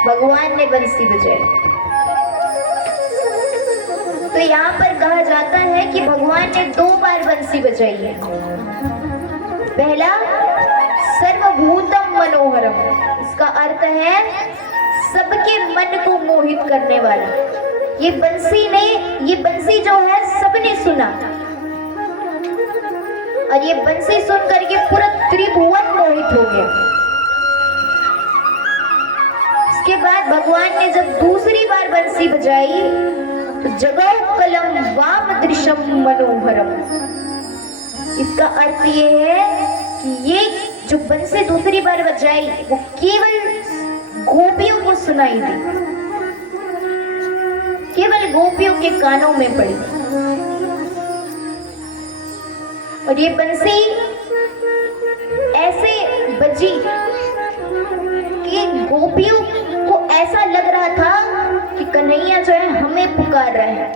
भगवान ने बंसी बजाई। तो यहाँ पर कहा जाता है कि भगवान ने 2 बार बंसी बजाई है। पहला सर्वभूतम मनोहरम, इसका अर्थ है सबके मन को मोहित करने वाला। ये बंसी जो है सबने सुना, और ये बंसी सुन करके पूरा त्रिभुवन मोहित हो गया। इसके बाद भगवान ने जब दूसरी बार बंसी बजाई तो जगौ कलम वाम दृश्यम मनोहरम। इसका अर्थ ये है कि ये जो बंसी दूसरी बार बजाई वो केवल गोपियों को सुनाई दी, केवल गोपियों के कानों में पड़ी। और ये बंसी ऐसे बजी कि गोपियों को ऐसा लग रहा था कि कन्हैया जो है हमें पुकार रहे हैं।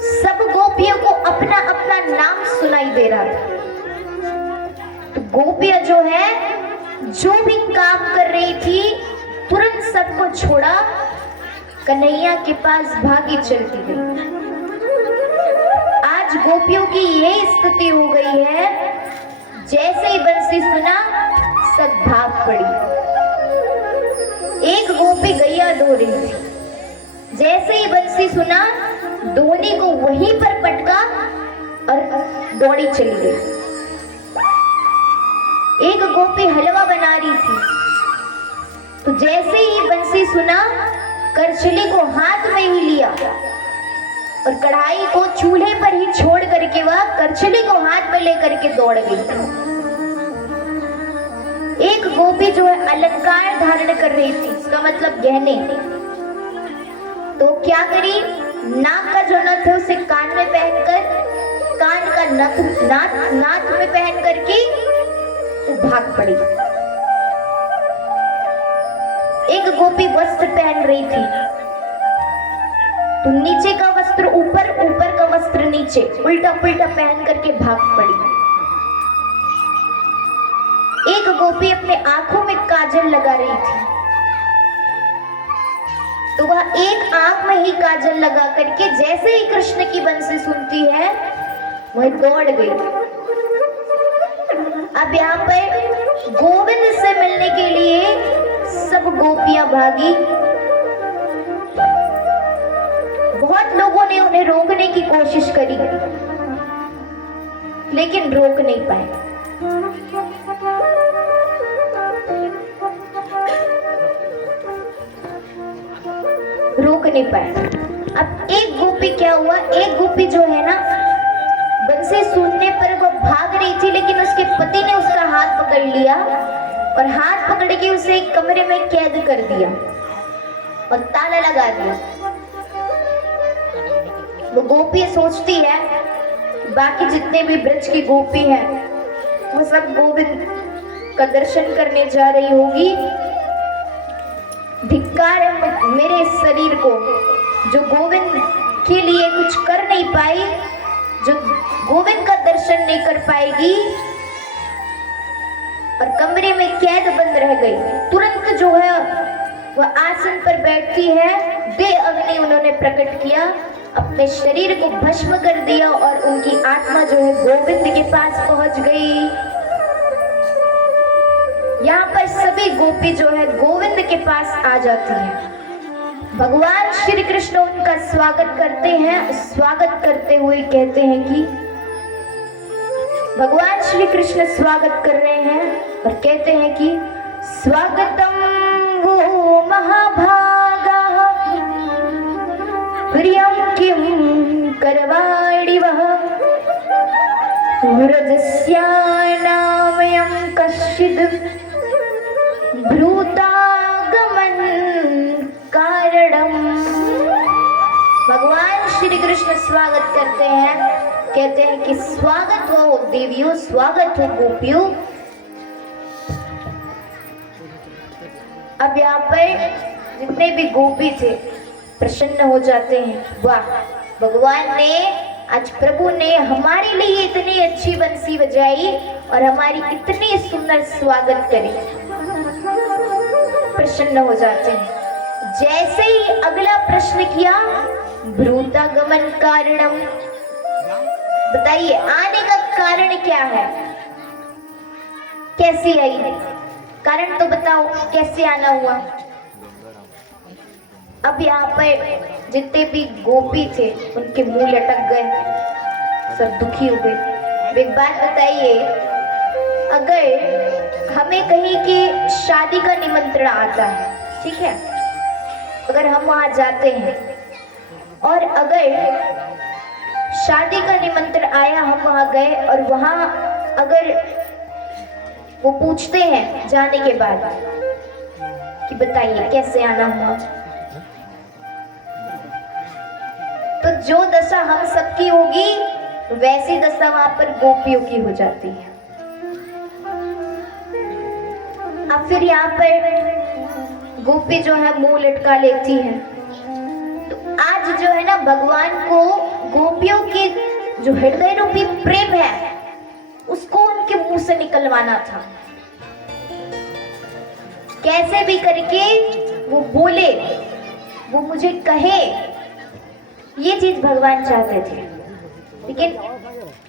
सब गोपियों को अपना अपना नाम सुनाई दे रहा था। तो गोपियां जो है जो भी काम कर रही थी तुरंत सबको छोड़ा, कन्हैया के पास भागी चलती गई। आज गोपियों की यही स्थिति हो गई है, जैसे ही बंसी सुना सब भाग पड़ी। एक गोपी गैया धो रही थी, जैसे ही बंसी सुना दोनी को वहीं पर पटका और दौड़ी चली गई। एक गोपी हलवा बना रही थी, तो जैसे ही बंसी सुना करछली को हाथ में ही लिया और कढ़ाई को चूल्हे पर ही छोड़ करके वह करछली को हाथ में लेकर के दौड़ गई। एक गोपी जो है अलंकार धारण कर रही थी, इसका मतलब गहने, तो क्या करी, नाक का जो नथ है उसे कान में पहनकर, कान का नथ नाक में पहन करके वो भाग पड़ी। एक गोपी वस्त्र पहन रही थी, तो नीचे का वस्त्र ऊपर, ऊपर का वस्त्र नीचे, उल्टा पुल्टा पहन करके भाग पड़ी। एक गोपी अपने आंखों में काजल लगा रही थी, तो वह एक आंख में ही काजल लगा करके जैसे ही कृष्ण की बंसी सुनती है वह दौड़ गई। अब यहाँ पर गोविंद से मिलने के लिए सब गोपियां भागी। बहुत लोगों ने उन्हें रोकने की कोशिश करी, लेकिन रोक नहीं पाए। रोक नहीं पाए। अब एक गोपी क्या हुआ, एक गोपी जो है ना बंसी सुनने पर वो भाग रही थी, लेकिन उसके पति ने उसका हाथ पकड़ लिया और हाथ पकड़ के उसे एक कमरे में कैद कर दिया और ताला लगा दिया। वो गोपी सोचती है बाकी जितने भी ब्रज की गोपी हैं वो सब गोविंद का दर्शन करने जा रही होगी। धिक्कार है मेरे शरीर को जो गोविंद के लिए कुछ कर नहीं पाई, जो गोविंद का दर्शन नहीं कर पाएगी और कमरे में कैद बंद रह गई। तुरंत जो है वह आसन पर बैठती है, दे अग्नि उन्होंने प्रकट किया, अपने शरीर को भस्म कर दिया और उनकी आत्मा जो है गोविंद के पास पहुंच गई। यहाँ पर सभी गोपी जो है गोविंद के पास आ जाती है। भगवान श्री कृष्ण उनका स्वागत करते हैं। स्वागत करते हुए कहते हैं कि भगवान श्री कृष्ण स्वागत कर रहे हैं और कहते हैं कि स्वागतम वो महाभागा प्रियम किम करवाणि वह व्रजस्यानामयं कश्चित् भ्रूतागमन कारणम। भगवान श्री कृष्ण स्वागत करते हैं, कहते हैं कि स्वागत हो देवियों, स्वागत हो गोपियों। अब यहाँ पर जितने भी गोपी थे प्रसन्न हो जाते हैं, वाह भगवान ने आज प्रभु ने हमारे लिए इतनी अच्छी बंसी बजाई और हमारी इतनी सुंदर स्वागत करी। प्रसन्न हो जाते हैं। जैसे ही अगला प्रश्न किया, भ्रूतागमन कारणम, बताइए आने का कारण क्या है, कैसी आई, कारण तो बताओ कैसे आना हुआ। अब यहाँ पर जितने भी गोपी थे उनके मुंह लटक गए, सब दुखी हो गए। एक बात बताइए, अगर हमें कहीं की शादी का निमंत्रण आता है, ठीक है, अगर हम वहां जाते हैं और अगर शादी का निमंत्रण आया, हम वहां गए और वहां अगर वो पूछते हैं जाने के बाद कि बताइए कैसे आना हुआ, तो जो दशा हम सबकी होगी वैसी दशा वहां पर गोपियों की हो जाती है। अब फिर यहाँ पर गोपी जो है मुंह लटका लेती है। तो आज जो है ना, भगवान को गोपियों के जो हृदय रूपी प्रेम है उसको उनके मुंह से निकलवाना था। कैसे भी करके वो बोले, वो मुझे कहे, ये चीज भगवान चाहते थे। लेकिन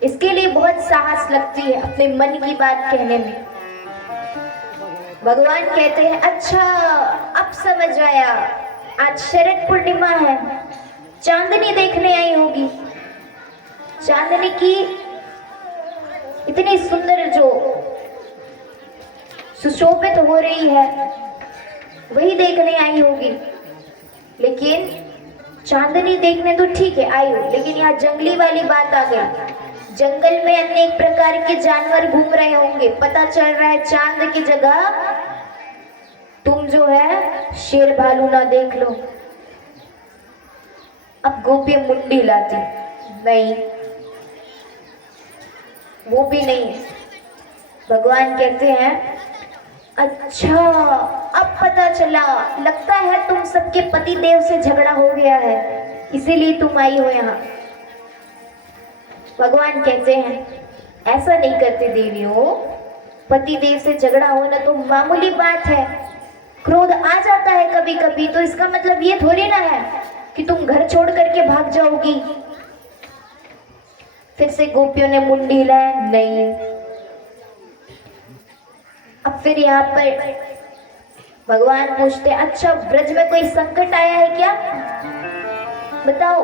इसके लिए बहुत साहस लगती है अपने मन की बात कहने में। भगवान कहते हैं, अच्छा अब समझ आया, आज शरद पूर्णिमा है, चांदनी देखने आई होगी। चांदनी की इतनी सुंदर जो सुशोभित हो रही है वही देखने आई होगी। लेकिन चांदनी देखने तो ठीक है आई हो, लेकिन यहाँ जंगली वाली बात आ गई। जंगल में अनेक प्रकार के जानवर घूम रहे होंगे, पता चल रहा है चांद की जगह तुम जो है शेर भालू ना देख लो। अब गोपी मुंडी हिलाती, नहीं वो भी नहीं है। भगवान कहते हैं, अच्छा अब पता चला, लगता है तुम सबके पति देव से झगड़ा हो गया है, इसीलिए तुम आई हो यहाँ। भगवान कहते हैं, ऐसा नहीं करते देवियों, पति देव से झगड़ा होना तो मामूली बात है, क्रोध आ जाता है कभी कभी, तो इसका मतलब ये थोड़ी ना है कि तुम घर छोड़ करके भाग जाओगी। फिर से गोपियों ने मुंडी हिलाया, नहीं। अब फिर यहाँ पर भगवान पूछते, अच्छा ब्रज में कोई संकट आया है क्या, बताओ,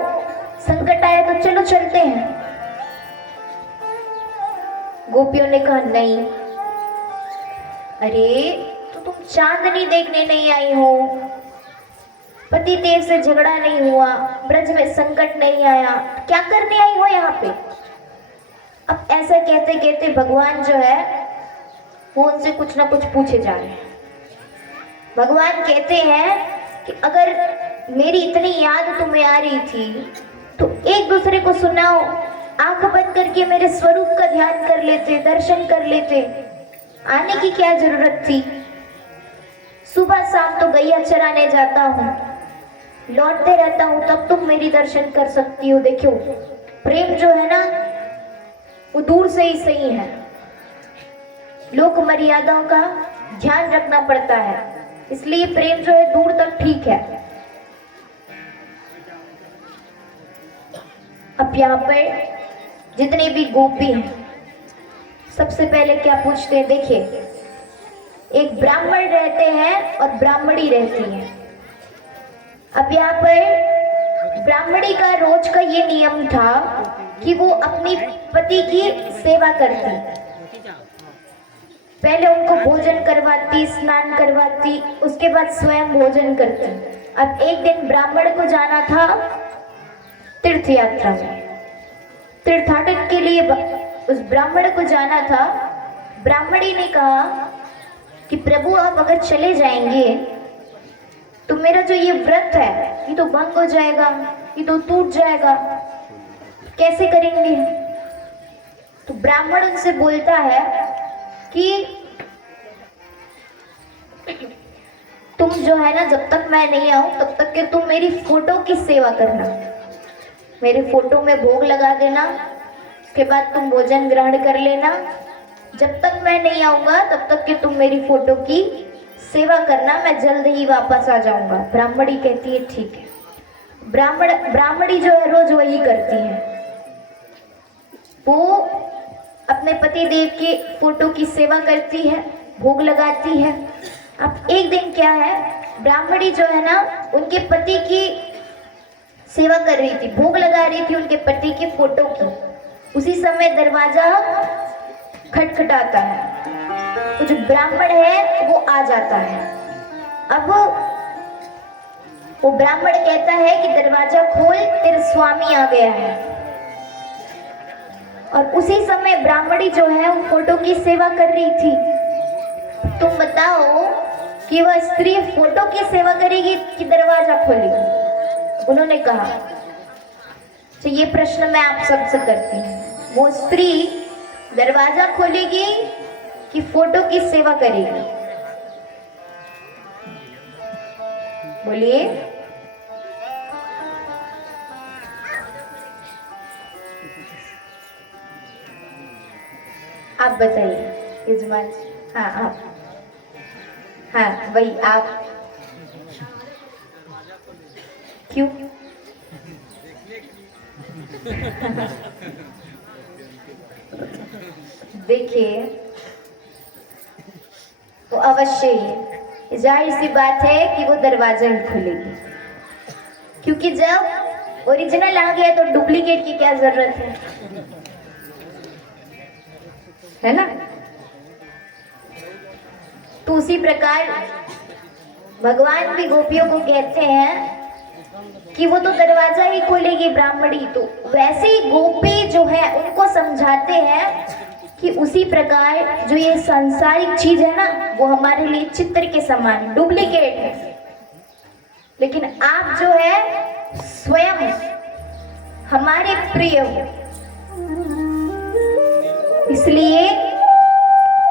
संकट आया तो चलो चलते हैं। गोपियों ने कहा, नहीं। अरे तो तुम चांदनी देखने नहीं आई हो, पति देव से झगड़ा नहीं हुआ, ब्रज में संकट नहीं आया, क्या करने आई हो यहाँ पे। अब ऐसा कहते कहते भगवान जो है वो उनसे कुछ ना कुछ पूछे जा रहे हैं। भगवान कहते हैं कि अगर मेरी इतनी याद तुम्हें आ रही थी तो एक दूसरे को सुनाओ, आंख बंद करके मेरे स्वरूप का ध्यान कर लेते, दर्शन कर लेते, आने की क्या जरूरत थी। सुबह शाम तो गैया चराने जाता हूँ, लौटते रहता हूँ, तब तुम मेरी दर्शन कर सकती हो। देखो प्रेम जो है ना वो दूर से ही सही है, लोक मर्यादाओं का ध्यान रखना पड़ता है, इसलिए प्रेम जो है दूर तक ठीक है। अब यहाँ पर जितने भी गोपी हैं सबसे पहले क्या पूछते हैं, देखिए एक ब्राह्मण रहते हैं और ब्राह्मणी रहती है। अब यहाँ पर ब्राह्मणी का रोज का ये नियम था कि वो अपनी पति की सेवा करती, पहले उनको भोजन करवाती, स्नान करवाती, उसके बाद स्वयं भोजन करती। अब एक दिन ब्राह्मण को जाना था तीर्थ यात्रा में, तीर्थाटन के लिए उस ब्राह्मण को जाना था। ब्राह्मणी ने कहा कि प्रभु आप अगर चले जाएंगे तो मेरा जो ये व्रत है ये तो भंग हो जाएगा, ये तो टूट जाएगा, कैसे करेंगे। तो ब्राह्मण उनसे बोलता है कि तुम जो है ना, जब तक मैं नहीं आऊं तब तक के तुम मेरी फोटो की सेवा करना, मेरे फोटो में भोग लगा देना, उसके बाद तुम भोजन ग्रहण कर लेना। जब तक मैं नहीं आऊंगा तब तक के तुम मेरी फोटो की सेवा करना, मैं जल्द ही वापस आ जाऊंगा। ब्राह्मणी कहती है ठीक है। ब्राह्मणी जो है रोज वही करती है, वो अपने पति देव के फोटो की सेवा करती है, भोग लगाती है। अब एक दिन क्या है, ब्राह्मणी जो है ना उनके पति की सेवा कर रही थी, भोग लगा रही थी उनके पति के फोटो की। उसी समय दरवाजा खटखटाता है, तो जो ब्राह्मण है वो आ जाता है। अब वो ब्राह्मण कहता है कि दरवाजा खोल, तेरे स्वामी आ गया है। और उसी समय ब्राह्मणी जो है वो फोटो की सेवा कर रही थी। तुम बताओ कि वह स्त्री फोटो की सेवा करेगी कि दरवाजा खोलेगी? उन्होंने कहा, तो ये प्रश्न मैं आप सबसे करती हूँ, वो स्त्री दरवाजा खोलेगी कि फोटो की सेवा करेगी? बोलिए। आप बताइए यजमान। हाँ आप, हाँ वही आप। क्यों? देखिए, वो अवश्य ही, जाहिर सी बात है कि वो दरवाजा ही खुलेगी, क्योंकि जब ओरिजिनल आ गया तो डुप्लीकेट की क्या जरूरत है ना? तो उसी प्रकार भगवान भी गोपियों को कहते हैं कि वो तो दरवाजा ही खोलेगी ब्राह्मणी। तो वैसे ही गोपी जो है उनको समझाते हैं कि उसी प्रकार जो ये सांसारिक चीज है ना, वो हमारे लिए चित्र के समान डुप्लीकेट है, लेकिन आप जो है स्वयं हमारे प्रिय हो। इसलिए